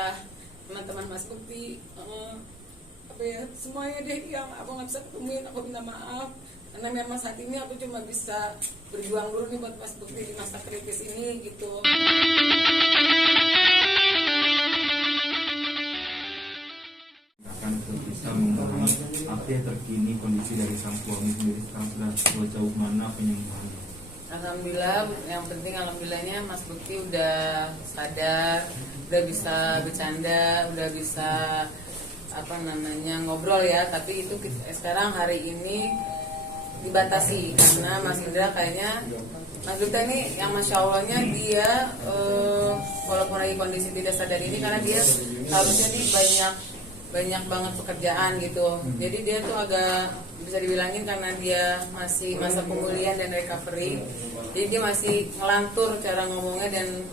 para teman-teman Mas Bukti, semuanya deh yang aku nggak bisa ketemuin, aku minta maaf karena memang saat ini aku cuma bisa berjuang dulu nih buat Mas Bukti di masa kritis ini gitu. Akan bisa mengenai update terkini kondisi dari sang suami sendiri sekarang sudah sejauh mana penyembuhannya? Alhamdulillah, yang penting alhamdulillahnya Mas Bukti udah sadar, udah bisa bercanda, udah bisa ngobrol ya. Tapi itu sekarang hari ini dibatasi karena Mas Indra kayaknya Mas Duta ini yang Masya Allahnya dia walaupun lagi kondisi tidak sadar ini karena dia harusnya nih banyak banget pekerjaan gitu. Jadi dia tuh agak bisa dibilangin karena dia masih masa pemulihan dan recovery. Jadi dia masih ngelantur cara ngomongnya dan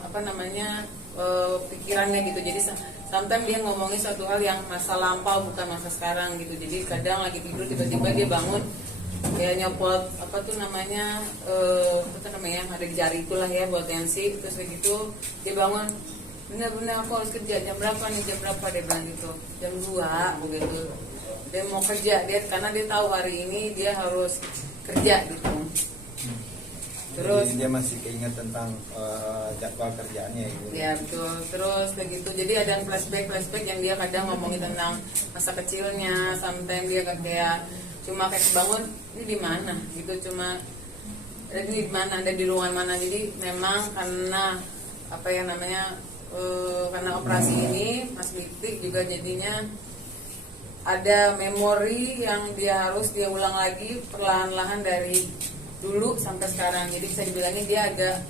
pikirannya gitu. Jadi sometimes dia ngomongin suatu hal yang masa lampau bukan masa sekarang gitu. Jadi kadang lagi tidur tiba-tiba dia bangun kayak nyopot ada di jari itulah ya buat tensi, terus kayak gitu dia bangun, bener-bener aku harus kerja jam berapa dia bilang gitu, jam 2 begitu dia mau kerja karena dia tahu hari ini dia harus kerja gitu. Terus jadi dia masih keinget tentang jadwal kerjaannya gitu. Ya betul. Terus begitu. Jadi ada flashback yang dia kadang ngomongin tentang masa kecilnya. Sometimes dia kayak cuma kayak bangun ini di mana gitu, cuma ini di mana, ada di ruangan mana. Jadi memang karena karena operasi ini Mas Mitik juga jadinya ada memori yang dia ulang lagi perlahan-lahan dari dulu sampai sekarang. Jadi bisa dibilangin dia agak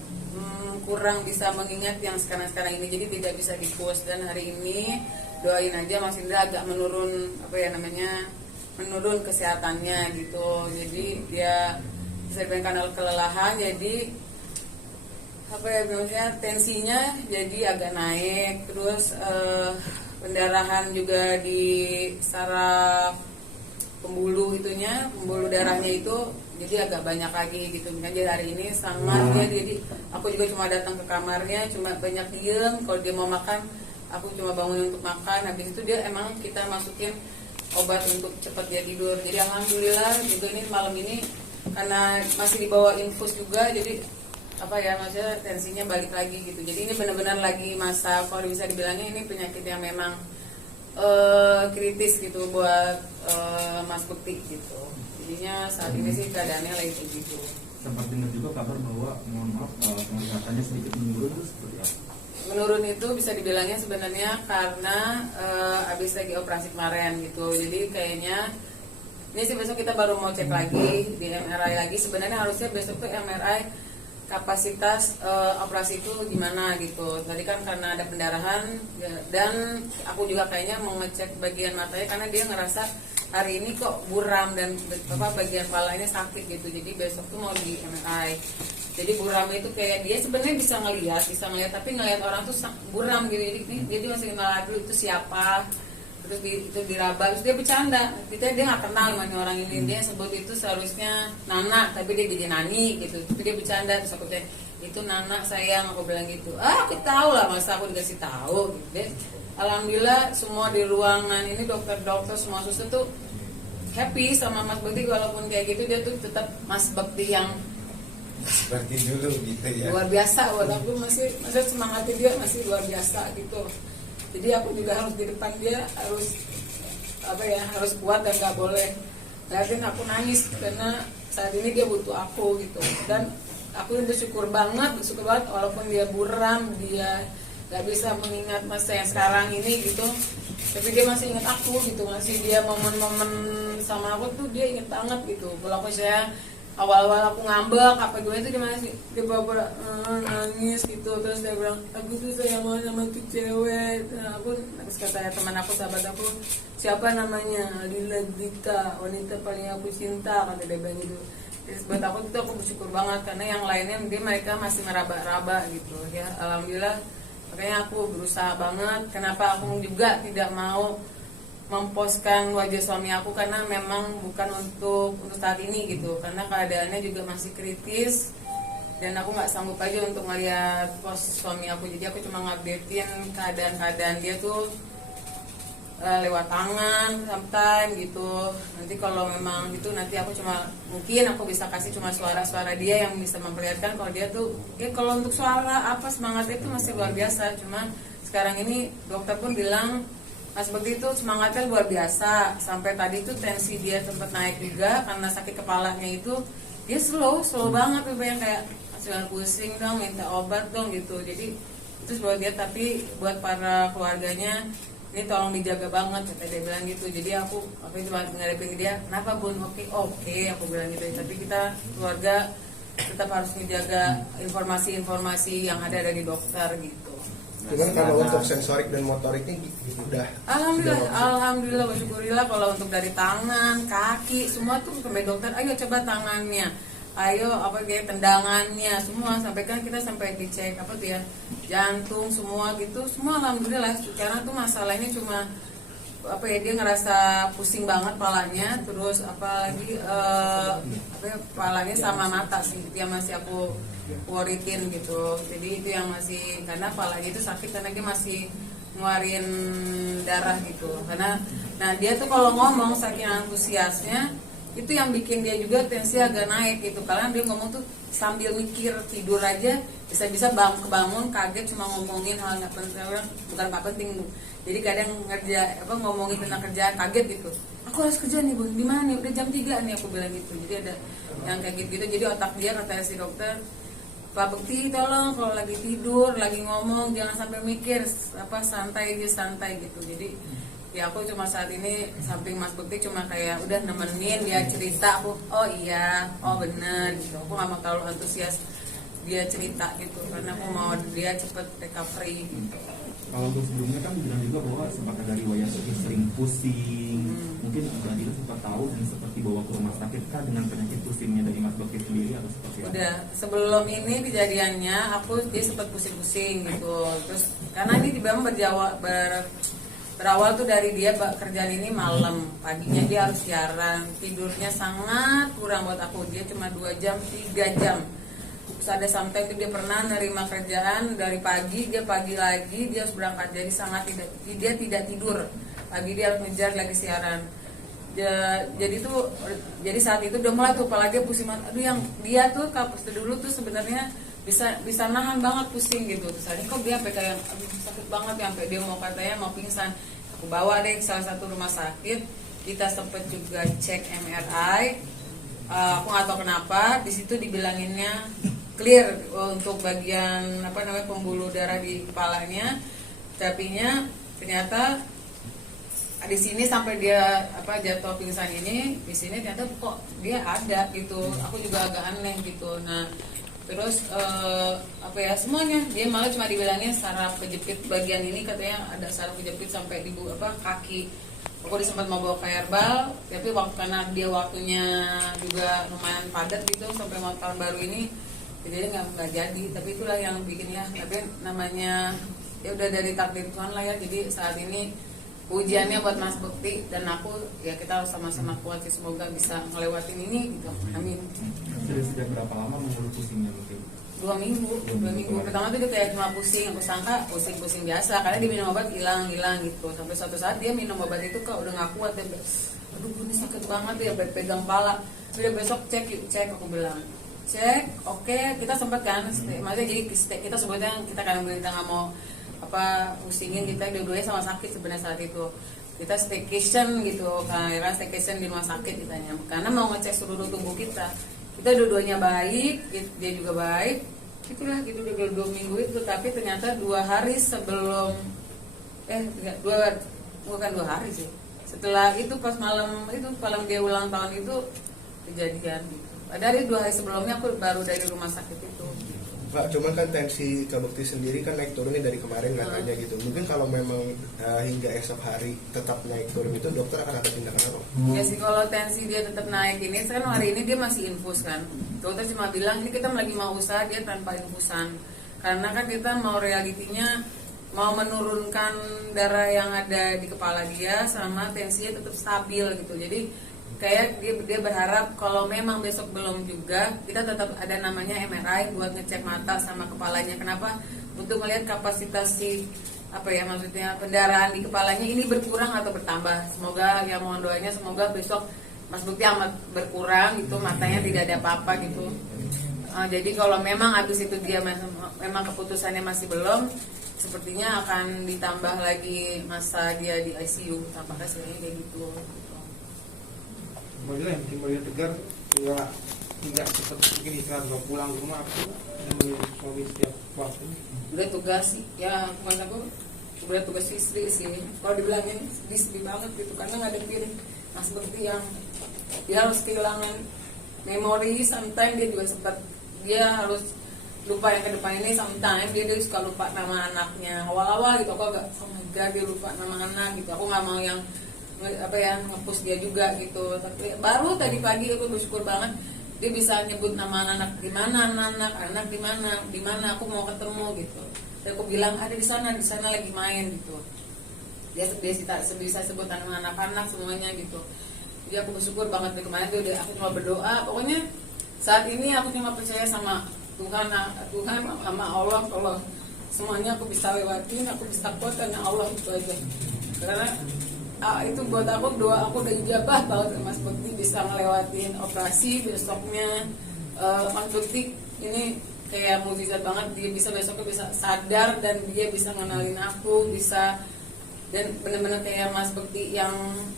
kurang bisa mengingat yang sekarang ini, jadi tidak bisa di-push. Dan hari ini doain aja Mas Indra agak menurun menurun kesehatannya gitu. Jadi dia bisa dibilang karena kelelahan, jadi tensinya jadi agak naik, terus pendarahan juga di saraf pembuluh darahnya itu jadi agak banyak lagi gitu. Jadi hari ini sangat jadi aku juga cuma datang ke kamarnya, cuma banyak diem. Kalau dia mau makan, aku cuma bangun untuk makan. Habis itu dia emang kita masukin obat untuk cepat dia tidur. Jadi alhamdulillah gitu, ini malam ini karena masih dibawa infus juga, jadi maksudnya tensinya balik lagi gitu. Jadi ini benar-benar lagi masa, kalau bisa dibilangnya ini penyakit yang memang kritis gitu buat Mas Bukti gitu. Jadinya saat ini sih keadaannya lagi begitu. Sempat dengar juga kabar bahwa penglihatannya sedikit menurun, itu seperti apa? Menurun itu bisa dibilangnya sebenarnya karena habis lagi operasi kemarin gitu. Jadi kayaknya ini sih besok kita baru mau cek lagi di MRI lagi. Sebenarnya harusnya besok tuh MRI kapasitas operasi itu gimana gitu. Tadi kan karena ada pendarahan dan aku juga kayaknya mau ngecek bagian matanya karena dia ngerasa hari ini kok buram dan bagian palanya sakit gitu. Jadi besok tuh mau di MRI. Jadi buram itu kayak dia sebenarnya bisa ngelihat tapi ngelihat orang tuh buram gitu. Jadi masih kenal dulu itu siapa. Terus itu diraba, terus dia bercanda. Dia nggak kenal sama orang ini. Dia sebut itu seharusnya Nana, tapi dia jadi Nani gitu. Tapi dia bercanda, terus aku cek itu Nana sayang, aku bilang gitu. Aku tahu lah, masa aku dikasih tahu. Gitu. Alhamdulillah semua di ruangan ini dokter-dokter semua suster tuh happy sama Mas Bakti, walaupun kayak gitu dia tuh tetap Mas Bakti yang seperti dulu gitu ya. Luar biasa, buat aku masih semangatnya dia masih luar biasa gitu. Jadi aku juga harus di depan dia harus kuat dan nggak boleh liatin aku nangis karena saat ini dia butuh aku gitu. Dan aku bersyukur banget walaupun dia buram, dia nggak bisa mengingat masa yang sekarang ini gitu, tapi dia masih ingat aku gitu, masih dia momen-momen sama aku tuh dia inget banget gitu. Kalau saya awal-awal aku ngambek itu dia masih nangis gitu. Terus dia bilang aku tuh sayang banget sama tuh cewek. Terus kata teman aku, sahabat aku, siapa namanya, Lila Dita, wanita paling aku cinta, kata dia bilang gitu. Terus buat aku tuh aku bersyukur banget karena yang lainnya mereka masih meraba-raba gitu ya. Alhamdulillah, makanya aku berusaha banget. Kenapa aku juga tidak mau memposkan wajah suami aku, karena memang bukan untuk saat ini gitu, karena keadaannya juga masih kritis dan aku nggak sanggup aja untuk ngeliat pos suami aku, jadi aku cuma ngupdatein keadaan dia tuh lewat tangan sometimes gitu. Nanti kalau memang gitu nanti aku mungkin aku bisa kasih cuma suara-suara dia yang bisa memperlihatkan kalau dia tuh kalau untuk suara apa semangatnya itu masih luar biasa. Cuma sekarang ini dokter pun bilang Mas Bekti itu semangatnya luar biasa, sampai tadi itu tensi dia sempat naik juga karena sakit kepalanya itu. Dia slow banget tuh, yang kayak jangan pusing dong, minta obat dong gitu. Jadi itu buat dia, tapi buat para keluarganya ini tolong dijaga banget, kata dia bilang gitu. Jadi aku cuma ngadepin dia, kenapa Bun? Oke, aku bilang gitu. Tapi kita keluarga tetap harus menjaga informasi-informasi yang ada dari dokter gitu. Cuman kalau untuk sensorik dan motoriknya udah Alhamdulillah bersyukurillah. Kalau untuk dari tangan, kaki, semua tuh sampai dokter, ayo coba tangannya, ayo kayak tendangannya, semua kita sampai dicek jantung semua gitu, semua alhamdulillah. Sekarang tuh masalahnya cuma dia ngerasa pusing banget palanya, terus apalagi palanya sama mata sih yang masih aku worritin gitu. Jadi itu yang masih, karena palanya itu sakit karena dia masih ngeluarin darah gitu. Karena dia tuh kalau ngomong saking antusiasnya itu yang bikin dia juga tensi agak naik gitu, karena dia ngomong tuh sambil mikir, tidur aja bisa-bisa kebangun kaget cuma ngomongin hal nggak penting, bukan nggak penting. Jadi kadang ngomongin tentang kerjaan kaget gitu, aku harus kerja nih Bun, di mana nih, udah jam 3 nih, aku bilang gitu. Jadi ada yang kayak gitu, jadi otak dia, kata si dokter, Pak Bekti tolong kalau lagi tidur, lagi ngomong jangan sampai mikir, santai gitu. Jadi ya aku cuma saat ini samping Mas Bekti cuma kayak udah nemenin dia cerita, aku bener gitu. Aku nggak mau terlalu antusias dia cerita gitu, karena aku mau dia cepet recovery gitu. Kalau untuk sebelumnya kan bilang juga bahwa sempat ada riwayat sering pusing, mungkin Mbak Dila sempat tahu dan sempat dibawa ke rumah sakit kan dengan penyakit pusingnya dari Mas Bekti sendiri atau seperti apa? Udah, sebelum ini kejadiannya dia sempat pusing-pusing gitu. Terus karena ini berawal tuh dari dia kerjaan ini malam, paginya dia harus siaran, tidurnya sangat kurang buat aku, dia cuma 2 jam 3 jam. Terus ada sometimes dia pernah nerima kerjaan dari pagi lagi dia harus berangkat, jadi dia tidak tidur pagi, dia harus ngejar lagi siaran. Jadi saat itu udah mulai tuh apalagi pusing, yang dia tuh dulu tuh sebenarnya bisa nahan banget pusing gitu. Terus akhirnya kok dia sampai kayak sakit banget ya, sampai dia mau pingsan. Aku bawa deh ke salah satu rumah sakit, kita sempet juga cek MRI. Aku nggak tahu kenapa di situ dibilanginnya clear untuk bagian pembuluh darah di kepalanya, tapinya ternyata di sini sampai dia jatuh pingsan ini, di sini ternyata kok dia ada gitu. Aku juga agak aneh gitu. Nah terus semuanya dia malah cuma dibilangnya saraf kejepit bagian ini, katanya ada saraf kejepit sampai di kaki. Aku sempat mau bawa ke herbal, tapi karena dia waktunya juga lumayan padat gitu sampai mau tahun baru ini, jadi nggak jadi. Tapi itulah yang bikinnya, tapi namanya ya udah dari takdir Tuhan lah ya. Jadi saat ini ujiannya buat Mas Bekti dan aku, ya kita harus sama-sama kuat sih, semoga bisa ngelewatin ini gitu. Amin. Sudah sejak berapa lama mengeluh pusingnya mungkin? 2 minggu. Pertama tuh dia kayak cuma pusing, aku sangka pusing biasa karena dia minum obat hilang gitu. Sampai suatu saat dia minum obat itu kok udah nggak kuat, dia aduh ini sakit banget ya, pegang pala. Udah besok cek aku bilang cek, oke. Kita sempat kan maksudnya jadi kita sebutnya kita nggak mau pusingin, kita dua-duanya sama sakit sebenarnya saat itu. Kita staycation gitu, karena staycation di rumah sakit ditanya, karena mau ngecek seluruh tubuh kita dua-duanya baik, dia juga baik, itulah gitu udah 2 minggu itu. Tapi ternyata 2 hari sebelum bukan 2 hari sih, setelah itu pas malam dia ulang tahun itu kejadian gitu. Padahal 2 hari sebelumnya aku baru dari rumah sakit itu. Pak, cuman kan tensi Kak Bekti sendiri kan naik turun dari kemarin katanya gitu. Mungkin kalau memang hingga esok hari tetap naik turun itu dokter akan ada tindakan apa? Ya sih, kalau tensi dia tetap naik ini, kan hari ini dia masih infus kan. Dokter cuma bilang ini kita lagi mau usaha dia tanpa infusan. Karena kan kita mau realitinya mau menurunkan darah yang ada di kepala dia sama tensinya tetap stabil gitu. Jadi kayak dia berharap kalau memang besok belum juga, kita tetap ada namanya MRI buat ngecek mata sama kepalanya. Kenapa? Untuk melihat kapasitas si maksudnya pendarahan di kepalanya ini berkurang atau bertambah. Semoga ya, mohon doanya semoga besok Mas Bukti amat berkurang gitu, matanya tidak ada apa-apa gitu. Jadi kalau memang habis itu dia memang keputusannya masih belum, sepertinya akan ditambah lagi masa dia di ICU. Apakah sebenarnya kayak gitu? Bagaimana yang bikin Maria tegar tidak cepat mungkin istirahat atau pulang ke rumah aku yang suami setiap waktu? Udah tugas sih, ya mas aku udah tugas istri sih. Kalau dibilangin sedih banget gitu, karena ngadepin Mas Bukti yang dia harus kehilangan memori. Sometimes dia juga sempat, dia harus lupa yang ke depan ini. Sometimes dia suka lupa nama anaknya. Awal-awal gitu aku agak, oh my god, dia lupa nama anak gitu. Aku nggak mau yang nge-push dia juga gitu. Tapi baru tadi pagi aku bersyukur banget dia bisa nyebut nama anak, di mana anak di mana aku mau ketemu gitu. Dan aku bilang ada di sana lagi main gitu. Dia bisa sebut nama anak-anak semuanya gitu. Jadi aku bersyukur banget dari kemarin tuh, aku cuma berdoa. Pokoknya saat ini aku cuma percaya sama Tuhan sama Allah, kalau semuanya aku bisa lewatin, aku bisa kuat karena Allah itu aja. Karena itu buat aku, doa aku udah ijabah banget. Mas Bukti bisa ngelewatin operasi besoknya. Mas Bukti ini kayak mukjizat banget, dia bisa besoknya bisa sadar dan dia bisa ngenalin aku, bisa, dan benar-benar kayak Mas Bukti yang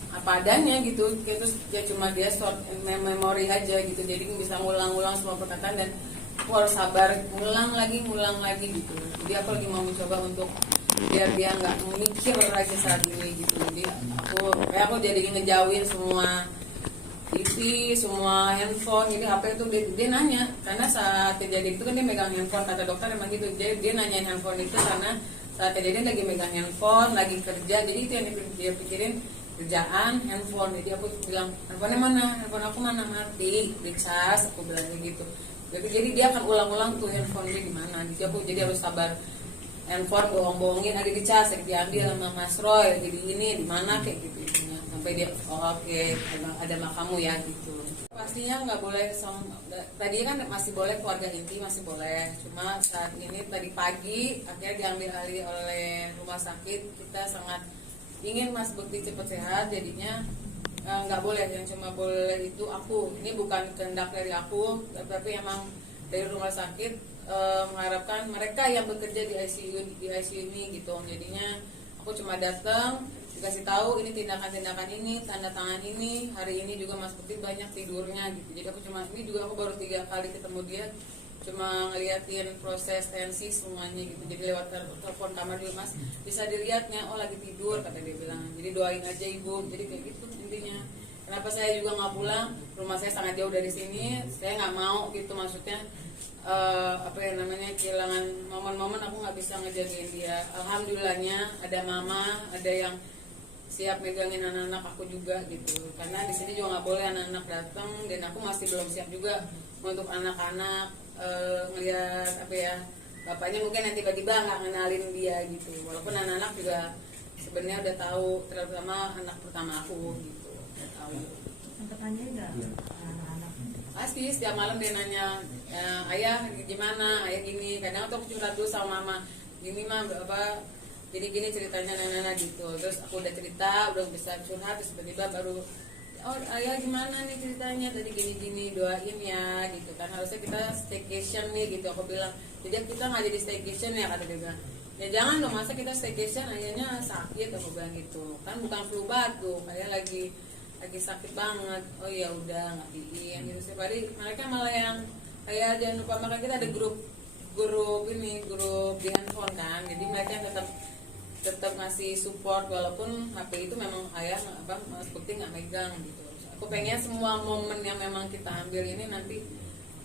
apa adanya gitu. Terus ya cuma dia short memory aja gitu, jadi bisa ngulang-ulang semua perkataan dan aku harus sabar ngulang lagi gitu. Jadi aku lagi mau mencoba untuk biar dia nggak mikir aja saat ini gitu. Jadi aku jadi ngejauhin semua TV, semua handphone. Jadi HP itu dia nanya, karena saat kejadian itu kan dia megang handphone, kata dokter emang gitu. Dia nanyain handphone itu karena saat kejadian lagi megang handphone, lagi kerja. Jadi itu yang dia pikirin, kerjaan, handphone. Jadi aku bilang, handphonenya mana? Handphone aku mana? Mati, dicas. Aku bilang gitu. Jadi dia akan ulang-ulang tuh handphone dia di mana. Jadi harus sabar. Handphone bohong-bohongin, ada dicas, ada diambil sama Mas Roy. Jadi ini di mana kayak gitu. Sampai dia oke, ada makamu ya gitu. Pastinya nggak boleh tadi kan masih boleh keluarga inti, masih boleh. Cuma saat ini tadi pagi akhirnya diambil alih oleh rumah sakit. Kita sangat ingin Mas Bukti cepat sehat, jadinya nggak boleh. Yang cuma boleh itu aku. Ini bukan kehendak dari aku, tapi emang dari rumah sakit mengharapkan mereka yang bekerja di ICU ini gitu. Jadinya aku cuma datang, dikasih tahu ini tindakan-tindakan ini, tanda tangan ini. Hari ini juga Mas Bukti banyak tidurnya gitu. Jadi aku aku baru 3 kali ketemu dia, cuma ngeliatin proses tensi semuanya gitu. Jadi lewat telepon kamar juga, Mas bisa dilihatnya, oh lagi tidur kata dia bilang. Jadi doain aja ibu. Jadi kayak gitu intinya. Kenapa saya juga nggak pulang? Rumah saya sangat jauh dari sini. Saya nggak mau gitu, maksudnya kehilangan momen-momen aku nggak bisa ngejagain dia. Alhamdulillahnya ada mama, ada yang siap megangin anak-anak aku juga gitu. Karena di sini juga nggak boleh anak-anak datang, dan aku masih belum siap juga untuk anak-anak ngelihat bapaknya mungkin yang tiba-tiba nggak ngenalin dia gitu. Walaupun anak-anak juga sebenarnya udah tahu, terutama anak pertama aku gitu, udah tahu. Sempat tanya nggak anak-anak? Pasti setiap malam dia nanya, ayah gimana, ayah gini. Kadang tuh aku curhat dulu sama mama, gini mah gini ceritanya nana gitu. Terus aku udah cerita, udah bisa curhat, terus tiba-tiba baru, oh ayah gimana nih ceritanya tadi gini doain ya gitu kan. Harusnya kita staycation nih gitu, aku bilang. Jadi kita nggak jadi staycation ya, kata dia bilang. Ya jangan dong, masa kita staycation ayahnya sakit, aku bilang gitu. Kan bukan flu batuk, ayah lagi sakit banget. Oh ya udah ngatiin gitu. Setiap hari mereka malah yang kayak jangan lupa makan, kita ada grup di handphone kan. Jadi mereka tetap ngasih support, walaupun HP itu memang ayah Mas Bukti nggak megang gitu. Aku pengen semua momen yang memang kita ambil ini nanti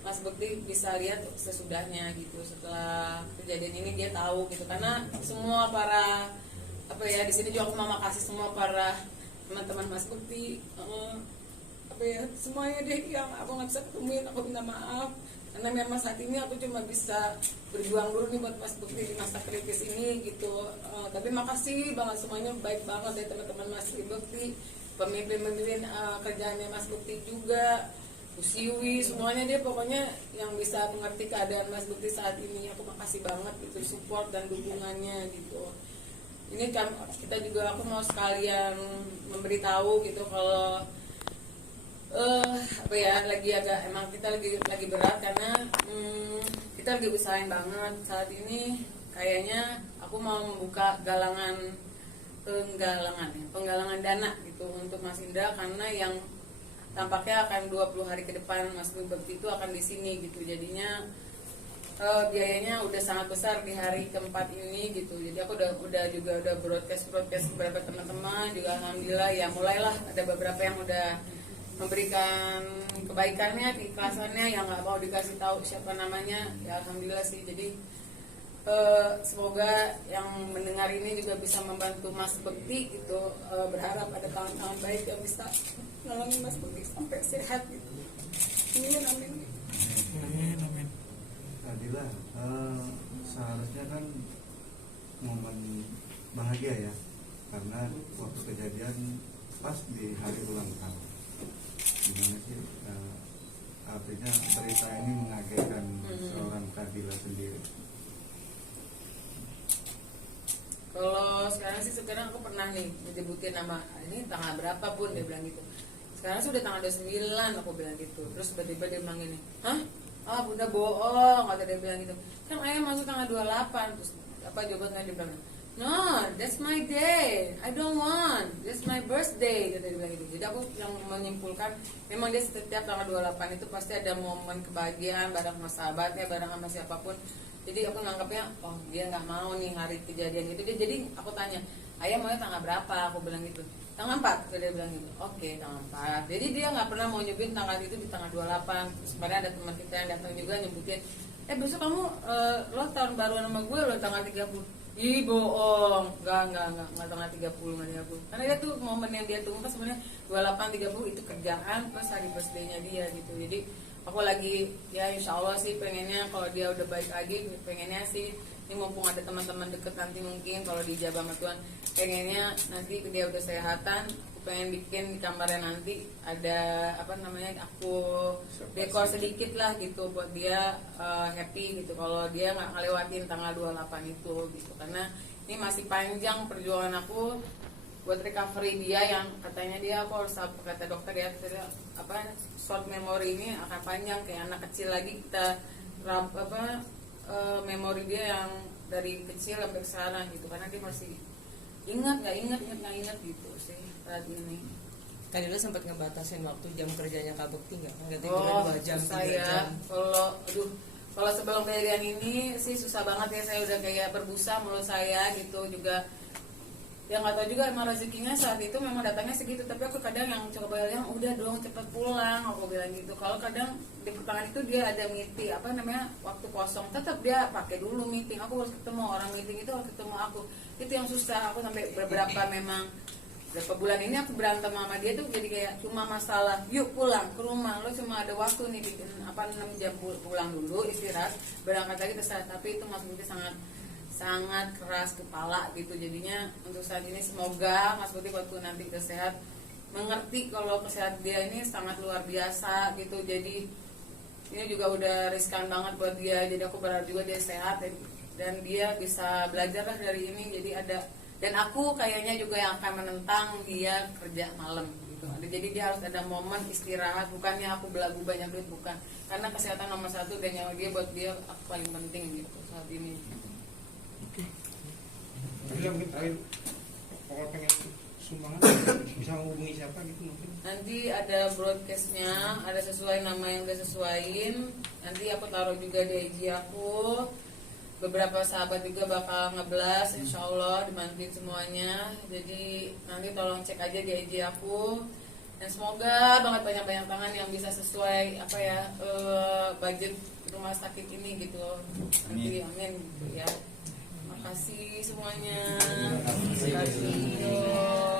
Mas Bukti bisa lihat sesudahnya gitu. Setelah kejadian ini dia tahu gitu. Karena semua para di sini juga aku mau makasih semua para teman-teman Mas Bukti, semuanya deh yang aku nggak bisa ketemuin, aku minta maaf karena memang saat ini aku cuma bisa berjuang dulu nih buat Mas Bukti di masa kritis ini gitu. Tapi makasih banget semuanya, baik banget ya teman-teman Mas Bukti pemimpin kerjaannya Mas Bukti juga, Bu Siwi, semuanya dia pokoknya yang bisa mengerti keadaan Mas Bukti saat ini. Aku makasih banget itu support dan dukungannya gitu. Ini kan kita juga, aku mau sekalian memberitahu gitu kalau apa ya, lagi agak, emang kita lagi berat karena kita lagi usahain banget saat ini. Kayaknya aku mau membuka penggalangan dana gitu untuk Mas Indra, karena yang tampaknya akan 20 hari ke depan Mas Bukti itu akan di sini gitu. Jadinya biayanya udah sangat besar di hari keempat ini gitu. Jadi aku udah broadcast beberapa teman-teman juga, alhamdulillah ya mulailah ada beberapa yang udah memberikan kebaikannya, keikhlasannya, yang nggak mau dikasih tahu siapa namanya ya, alhamdulillah sih. Jadi semoga yang mendengar ini juga bisa membantu Mas Bukti gitu. Berharap ada tangan-tangan baik yang bisa nolongin Mas Bukti sampai sehat gitu. Amin. Adila, seharusnya kan momen bahagia ya, karena waktu kejadian pas di hari ulang tahun. Gimana sih artinya berita ini mengagetkan seorang Kadila sendiri? Kalau sekarang sih, sekarang aku pernah nih menyebutin nama ini tanggal berapa pun, dia bilang gitu. Sekarang sudah tanggal 29, aku bilang gitu. Terus tiba-tiba dia bilang gini, hah? Ah, bunda bohong, kata dia bilang gitu. Kan ayah masuk tanggal 28. Terus apa jawabannya, dia bilang, no, that's my day, I don't want, that's my birthday, kata dia bilang gitu. Jadi aku yang menyimpulkan, memang dia setiap tanggal 28 itu pasti ada momen kebahagiaan bareng sama sahabatnya, bareng sama siapapun. Jadi aku nangkepnya, oh dia nggak mau nih hari kejadian itu. Jadi aku tanya, ayah maunya tanggal berapa? Aku bilang gitu, tanggal 4, dia bilang gitu. Oke, tanggal 4. Jadi dia nggak pernah mau nyebutin tanggal itu di tanggal 28. Sebenarnya ada teman kita yang datang juga nyebutin, besok kamu lo tahun baru sama gue lo tanggal 30. Ih bohong, enggak tanggal 30, nggak 30. Karena dia tuh momen yang dia tunggu kan sebenarnya 28, 30 itu kerjaan plus hari birthday-nya dia gitu. Jadi aku lagi ya insya Allah sih pengennya kalau dia udah baik lagi, pengennya sih ini mumpung ada teman-teman deket nanti mungkin kalau dijabah sama Tuhan, pengennya nanti dia udah sehatan, aku pengen bikin di kamarnya nanti ada apa namanya, aku dekor sedikit lah gitu buat dia happy gitu kalau dia nggak ngelewatin tanggal 28 itu gitu. Karena ini masih panjang perjuangan aku buat recovery dia, yang katanya dia, aku harus, kata dokter ya, apa short memory ini akan panjang kayak anak kecil lagi, kita memori dia yang dari kecil sampai sekarang gitu, karena dia masih ingat gitu sih saat ini. Kadila sempat ngebatasin waktu jam kerjanya Kak Bukti nggak? Katanya 2 jam, 3 saya jam. kalau sebelum kejadian ini sih susah banget ya, saya udah kayak berbusa mulut saya gitu juga. Ya nggak tahu juga emang rezekinya saat itu memang datangnya segitu, tapi aku kadang yang coba yang udah dong cepet pulang, aku bilang gitu. Kalau kadang di pertengahan itu dia ada meeting apa namanya waktu kosong, tetap dia pakai dulu meeting, aku harus ketemu orang meeting itu, harus ketemu aku, itu yang susah. Aku sampai beberapa bulan ini aku berantem sama dia tuh jadi kayak cuma masalah yuk pulang ke rumah, lo cuma ada waktu nih bikin 6 jam pulang dulu istirahat, berangkat lagi terserah. Tapi itu Mas Bukti sangat keras kepala gitu. Jadinya untuk saat ini semoga Mas Bukti waktu nanti udah sehat mengerti kalau kesehatan dia ini sangat luar biasa gitu. Jadi ini juga udah riskan banget buat dia, jadi aku berharap juga dia sehat dan dia bisa belajar lah dari ini. Jadi dan aku kayaknya juga yang akan menentang dia kerja malam gitu. Jadi dia harus ada momen istirahat, bukannya aku belagu banyak duit, bukan, karena kesehatan nomor 1 dan nyawa dia buat dia aku paling penting gitu saat ini. Bila mungkin terakhir, kalau pengen sumbangan bisa menghubungi siapa gitu mungkin? Nanti ada broadcastnya, ada sesuai nama yang udah sesuaiin. Nanti aku taruh juga di IG aku. Beberapa sahabat juga bakal ngeblas, insya Allah dibantuin semuanya. Jadi nanti tolong cek aja di IG aku. Dan semoga banget banyak-banyak tangan yang bisa sesuai apa ya budget rumah sakit ini gitu. Nanti amin gitu ya. Makasih semuanya. Terima kasih.